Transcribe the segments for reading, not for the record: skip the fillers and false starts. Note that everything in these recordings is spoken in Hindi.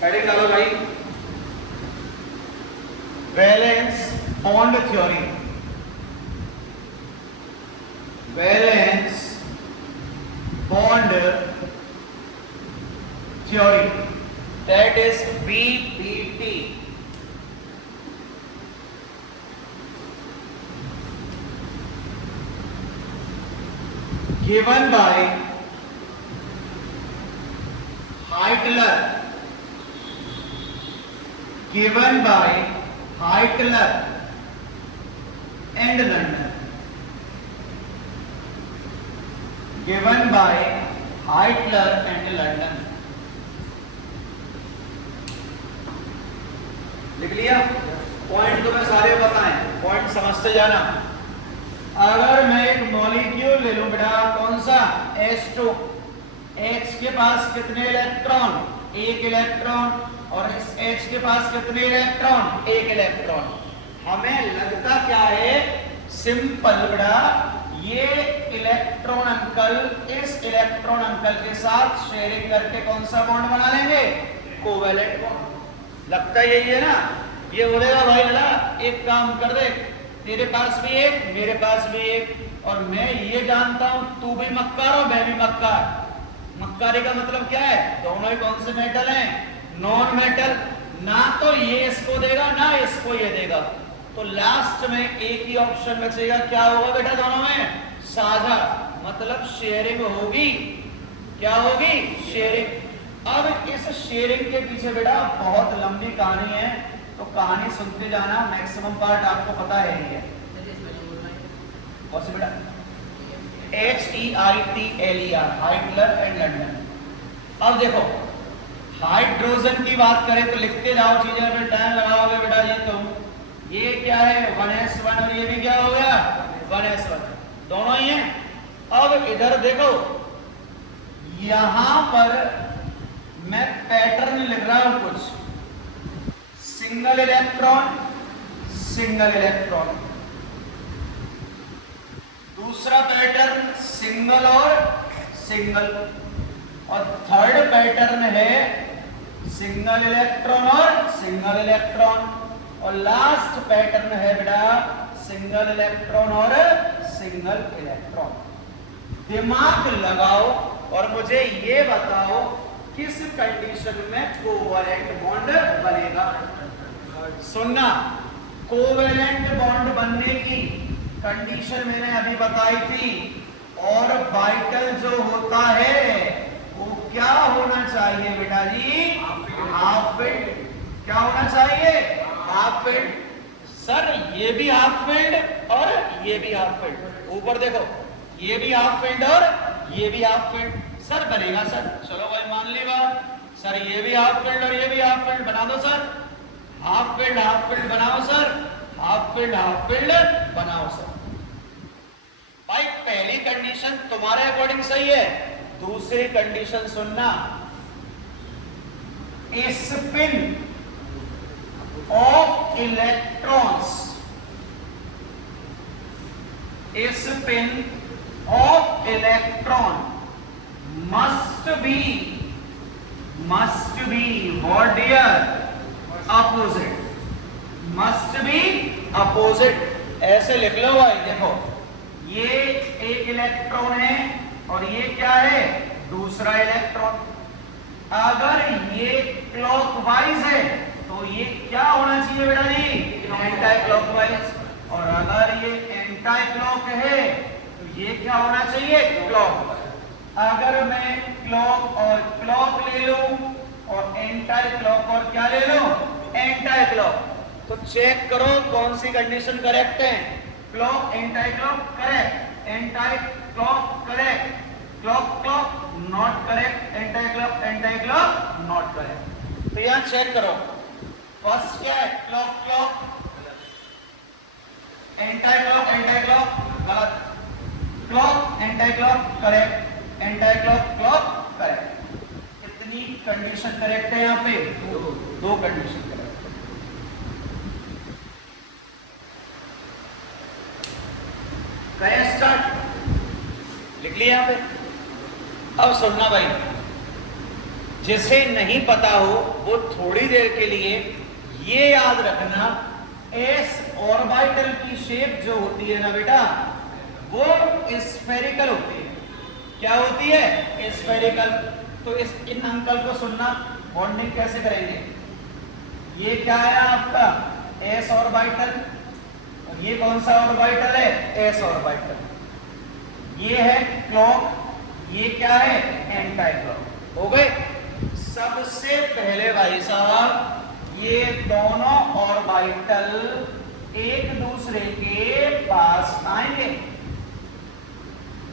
हेडिंग डालो भाई, valence bond theory. Valence bond theory, that is VBT. Given by Heitler. Given by Heitler and London. Given by Heitler and London. लिख लिया? पॉइंट तो मैं सारे बताएं, पॉइंट समझते जाना। अगर मैं एक मॉलिक्यूल ले लूं बेटा, कौन सा? H2, H के पास कितने इलेक्ट्रॉन? एक इलेक्ट्रॉन। और इस H के पास कितने इलेक्ट्रॉन? एक इलेक्ट्रॉन। हमें लगता क्या है? सिंपल बेटा, ये इलेक्ट्रॉन अंकल इस इलेक्ट्रॉन अंकल के साथ शेयरिंग करके कौन सा बॉन्ड बना लेंगे? Covalent bond. लगता यही है ना? ये बोलेगा भाई लड़ा एक काम कर दे, तेरे पास भी एक, मेरे पास भी एक, और मैं ये जानता हूं तू भी मक्कार हो मैं भी मक्कार। मक्कारी का मतलब क्या है? दोनों ही कौन से मेटल हैं? Non metal. ना तो ये इसको देगा ना इसको ये देगा, तो लास्ट में एक ही ऑप्शन बचेगा। क्या होगा बेटा दोनों में? साझा, मतलब शेयरिंग होगी। क्या होगी? शेयरिंग। अब इस शेयरिंग के पीछे बेटा बहुत लंबी कहानी है, तो कहानी सुनते जाना, मैक्सिमम पार्ट आपको पता है ही है। कौन सी बेटा? HEITLER, Heitler and London. अब देखो, हाइड्रोजन की बात करें तो लिखते जाओ चीजें, फिर टाइम लगाओगे बेटा जी तुम। ये क्या है? 1s1, और ये भी क्या हो गया? 1s1, दोनों ही हैं। अब इधर देखो, यहां पर मैं पैटर्न लिख रहा हूं कुछ। Single electron, single electron. दूसरा पैटर्न सिंगल और सिंगल। और थर्ड पैटर्न है सिंगल इलेक्ट्रॉन और सिंगल इलेक्ट्रॉन। और लास्ट पैटर्न है बेटा सिंगल इलेक्ट्रॉन और सिंगल इलेक्ट्रॉन। दिमाग लगाओ और मुझे ये बताओ किस कंडीशन में कोवेलेंट बॉन्ड बनेगा। सुनना, कोवेलेंट बॉन्ड बनने की कंडीशन मैंने अभी बताई थी। और वाइटल जो होता है वो क्या होना चाहिए बेटा जी? Half field. क्या होना चाहिए? Half field. सर ये भी हाफ फील्ड और ये भी हाफ फील्ड। ऊपर देखो, ये भी हाफ फील्ड और ये भी हाफ फील्ड। सर बनेगा सर, चलो भाई मान ली बात। सर ये भी हाफ फील्ड और ये भी हाफ फील्ड बना दो सर। हाफ फील्ड बनाओ सर, हाफ फील्ड बनाओ सर। भाई पहली कंडीशन तुम्हारे अकॉर्डिंग सही है, दूसरी कंडीशन सुनना। Spin off electrons, spin off electron must be what dear? Opposite. Must be opposite. ऐसे लिख लो भाई। देखो ये एक इलेक्ट्रॉन है और ये क्या है? दूसरा इलेक्ट्रॉन। अगर ये क्लॉकवाइज है तो ये क्या होना चाहिए बेटा जी? Anti clockwise. और अगर ये एंटी क्लॉक है तो ये क्या होना चाहिए? क्लॉक। अगर मैं क्लॉक और क्लॉक ले लूं और एंटी क्लॉक और क्या ले लूं? एंटी क्लॉक, तो चेक करो कौन सी कंडीशन करेक्ट है। Clock anti clock correct, anti clock correct, clock clock not correct, anti clock not correct. तो यहां चेक करो, फर्स्ट क्या है? क्लॉक क्लॉक, एंटी क्लॉक गलत, clock anti clock correct, anti clock correct. कितनी कंडीशन करेक्ट है यहाँ पे? दो कंडीशन करेक्ट है। करें स्टार्ट, लिख लिया यहाँ पे। अब सुनना भाई, जिसे नहीं पता हो वो थोड़ी देर के लिए ये याद रखना, एस ऑर्बिटल की शेप जो होती है ना बेटा, वो स्फेरिकल होती है। क्या होती है? स्फेरिकल। तो इन अंकल को सुनना, बॉन्डिंग कैसे करेंगे। ये क्या है आपका? S orbital. और ये कौन सा ऑर्बिटल है? S orbital. ये है क्लॉक, ये क्या है? Anti clock. हो गए। सबसे पहले भाई साहब ये दोनों ऑर्बिटल एक दूसरे के पास आएंगे।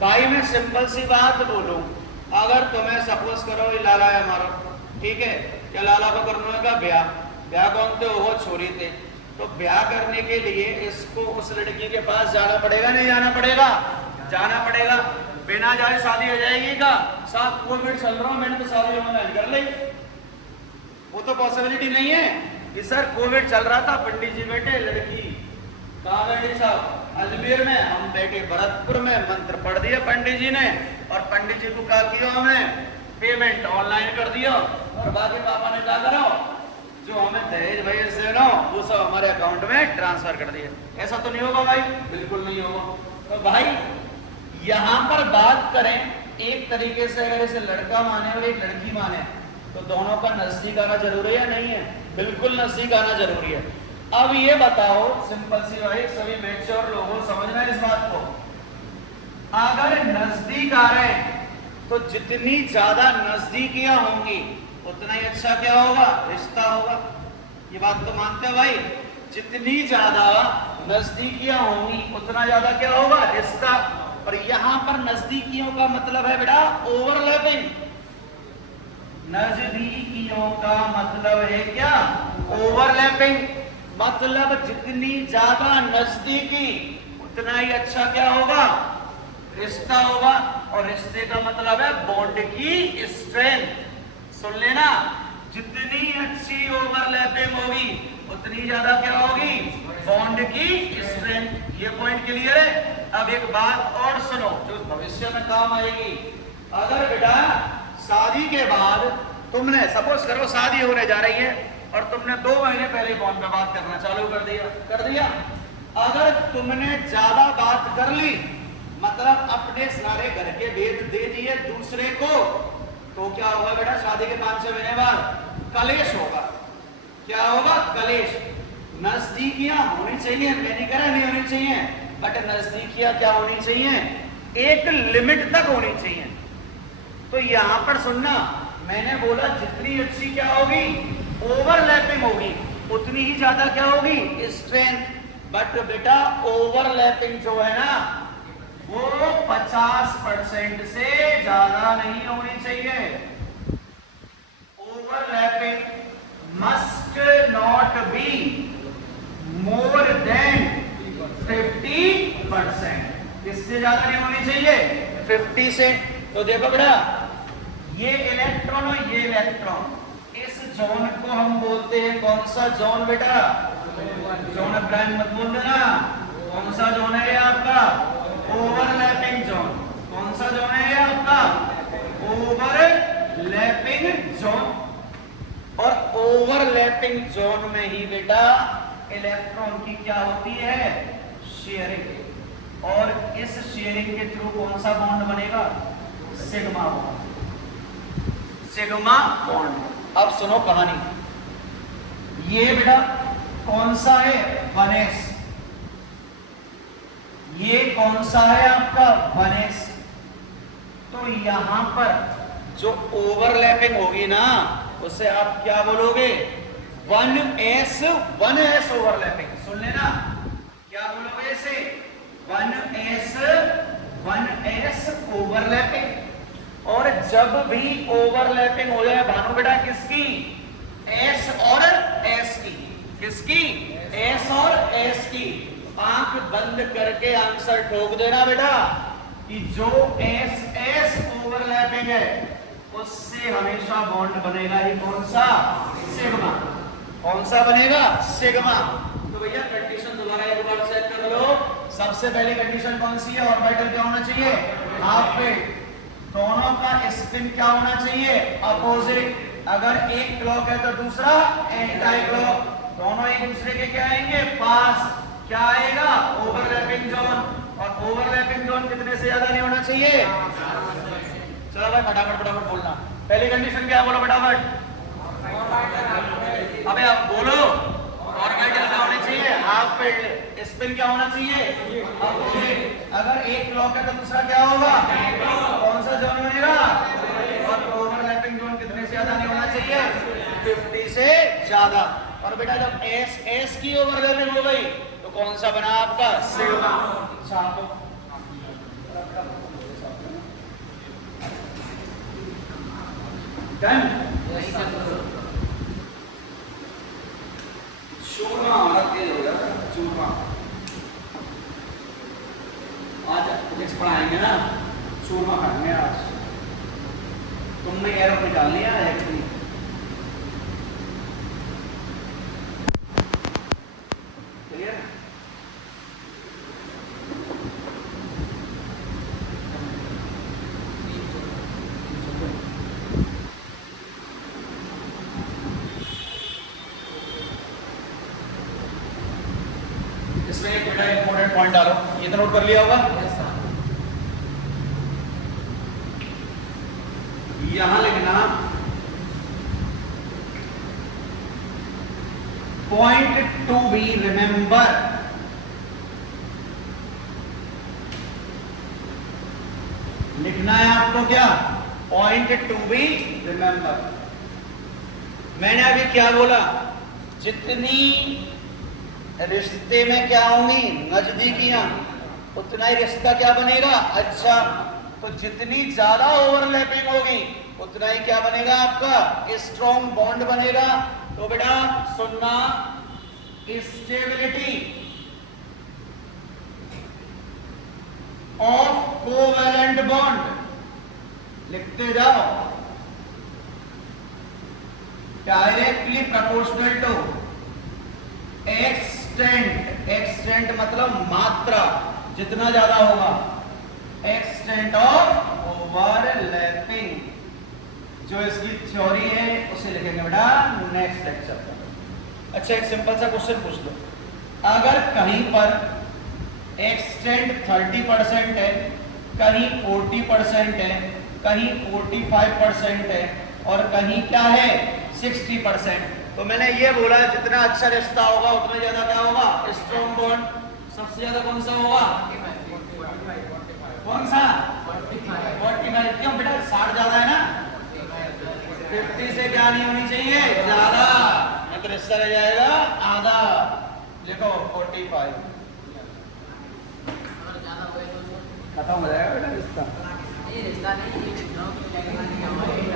भाई मैं सिंपल सी बात बोलूं, अगर तुम्हें सपोज करो ये लाला है हमारा, ठीक है, क्या लाला को करने का ब्याह, ब्याह कौन थे? वो छोरी थे। तो ब्याह करने के लिए इसको उस लड़की के पास जाना पड़ेगा, नहीं जाना पड़ेगा? जाना पड़ेगा। बिना जाए शादी हो जाएगी का? साहब कोविड चल रहा हूं, मैंने तो शादी ऑनलाइन कर ली। वो तो पॉसिबिलिटी नहीं है कि सर कोविड चल रहा था, पंडित जी बैठे, लड़की कहाँ बैठी साहब? अजमेर में। हम बैठे भरतपुर में, मंत्र पढ़ दिया पंडित जी ने, और पंडित जी को क्या किया, हमें पेमेंट ऑनलाइन कर दिया, और बाकी पापा ने क्या करो, जो हमें दहेज भैया से ना वो सब हमारे अकाउंट में ट्रांसफर कर दिया। ऐसा तो नहीं होगा भाई, बिल्कुल नहीं होगा। तो भाई यहाँ पर बात करें एक तरीके से, अगर इसे लड़का माने और एक लड़की माने, तो दोनों का नजदीक आना जरूरी है, नहीं है? बिल्कुल नजदीक आना जरूरी है। अब ये बताओ सिंपल सी भाई, सभी मैच्योर लोगों समझना इस बात को, अगर नजदीक आ रहे हैं तो जितनी ज्यादा नजदीकियां होंगी उतना ही अच्छा क्या होगा? रिश्ता होगा। ये बात तो मानते हो भाई? जितनी ज्यादा नजदीकियां होंगी उतना ज्यादा क्या होगा? रिश्ता। और यहां पर नजदीकियों का मतलब है बेटा ओवरलैपिंग। नजदीकियों का मतलब है क्या? ओवरलैपिंग। मतलब जितनी ज्यादा नजदीकी उतना ही अच्छा क्या होगा? रिश्ता होगा। और रिश्ते का मतलब है बॉन्ड की स्ट्रेंथ। सुन लेना, जितनी अच्छी ओवरलैपिंग होगी उतनी ज्यादा क्या होगी? बॉन्ड की स्ट्रेंथ। ये पॉइंट क्लियर है? अब एक बात और सुनो जो भविष्य में काम आएगी। अगर बेटा शादी के बाद तुमने सपोज करो शादी होने जा रही है और तुमने 2 महीने पहले फोन पे बात करना चालू कर दिया। अगर तुमने ज्यादा बात कर ली, मतलब अपने सारे घर के भेद दे दिए दूसरे को, तो क्या होगा बेटा? शादी के 5-6 महीने बाद कलेश होगा। क्या होगा? कलेश। नजदीकियां होनी चाहिए, मैं नहीं कह रहा नहीं होनी चाहिए, बट नजदीकियां क्या होनी चाहिए? एक लिमिट तक होनी चाहिए। तो यहां पर सुनना, मैंने बोला जितनी अच्छी क्या होगी? ओवरलैपिंग होगी, उतनी ही ज्यादा क्या होगी? स्ट्रेंथ। बट बेटा ओवरलैपिंग जो है ना वो 50% से ज्यादा नहीं होनी चाहिए। Overlapping must not be more than 50%। इससे ज्यादा नहीं होनी चाहिए 50 से। तो देखो बेटा, ये इलेक्ट्रॉन और ये इलेक्ट्रॉन, इस जोन को हम बोलते हैं कौन सा जोन बेटा? जोन प्राइम मत बोल देना। कौन सा जोन है ये आपका? Overlapping zone. कौन सा जोन है ये आपका? Overlapping zone. और ओवरलैपिंग जोन में ही बेटा इलेक्ट्रॉन की क्या होती है? शेयरिंग। और इस शेयरिंग के थ्रू कौन सा बॉन्ड बनेगा? Sigma bond. Sigma bond. अब सुनो कहानी। ये बेटा कौन सा है? 1s। ये कौन सा है आपका? 1s। तो यहां पर जो ओवरलैपिंग होगी ना उसे आप क्या बोलोगे? 1s overlapping. सुन लेना, क्या बोलोगे इसे? 1s overlapping. और जब भी ओवरलैपिंग हो जाए भानु बेटा किसकी? s और s की। किसकी? s और s की। आंख बंद करके आंसर ठोक देना बेटा कि जो s ओवरलैपिंग है उससे हमेशा बॉन्ड बनेगा ही कौन सा? सिग्मा। कौन सा बनेगा? सिग्मा। तो भैया कंडीशन दोबारा एक बार चेक कर लो। सबसे पहली कंडीशन कौन सी है? ऑर्बिटल क्या होना चाहिए? Half wet. दोनों का स्पिन क्या होना चाहिए? अपोजिट। अगर एक क्लॉक है तो दूसरा एंटी क्लॉक। दोनों एक दूसरे के क्या आएंगे? पास। क्या आएगा? Overlapping zone. और ओवरलैपिंग जोन कितने से ज्यादा नहीं होना चाहिए? चलो भाई फटाफट फटाफट बोलना। पहली कंडीशन क्या है? बोलो फटाफट। अबे आप बोलो। ऑर्बिटल क्या होने चाहिए? Half field. स्पिन क्या होना चाहिए? अपोजिट। अगर एक क्लॉक है तो दूसरा क्या होगा? कौन सा जोन बनेगा? और ओवरलैपिंग जोन कितने से ज्यादा नहीं होना चाहिए? 50 से ज्यादा। और बेटा जब एस की ओवरलैपिंग हो गई तो कौन सा बना आपका? सिग्मा। छापो। डन। चूरमा हमारा तेज हो गया। चूरमा आज फिजिक्स पढ़ाएंगे ना, चूरमा खाएंगे आज। तुमने एरो निकाल लिया है कि क्लियर? इसमें एक बेटा इंपॉर्टेंट पॉइंट डालो, ये तो नोट कर लिया होगा। यहां लिखना पॉइंट टू बी रिमेंबर। लिखना है आपको क्या? Point to be remember. मैंने अभी क्या बोला? जितनी रिश्ते में क्या होंगी? नजदीकियां, उतना ही रिश्ता क्या बनेगा? अच्छा। तो जितनी ज्यादा ओवरलैपिंग होगी उतना ही क्या बनेगा आपका? स्ट्रॉन्ग बॉन्ड बनेगा। तो बेटा सुनना, स्टेबिलिटी ऑफ कोवैलेंट बॉन्ड लिखते जाओ। Directly proportional to extent. Extent मतलब मात्रा, जितना ज्यादा होगा। एक्सटेंट ऑफ ओवरलैपिंग, जो इसकी थ्योरी है उसे लिखेंगे बेटा नेक्स्ट लेक्चर पर। अच्छा एक सिंपल सा क्वेश्चन पूछ लो। अगर कहीं पर एक्सटेंट 30% है, कहीं 40% है, कहीं 45% है और कहीं क्या है 60%, तो मैंने ये बोला जितना अच्छा रिश्ता होगा उतना ज्यादा क्या होगा? Strong bond. सबसे ज्यादा कौन सा होगा? कौन सा? 45। क्यों बेटा? 60 ज्यादा है ना, 50 से क्या नहीं होनी चाहिए? ज्यादा। तो रिश्ता रह जाएगा आधा। लिखो 45। खत्म हो जाएगा बेटा रिश्ता।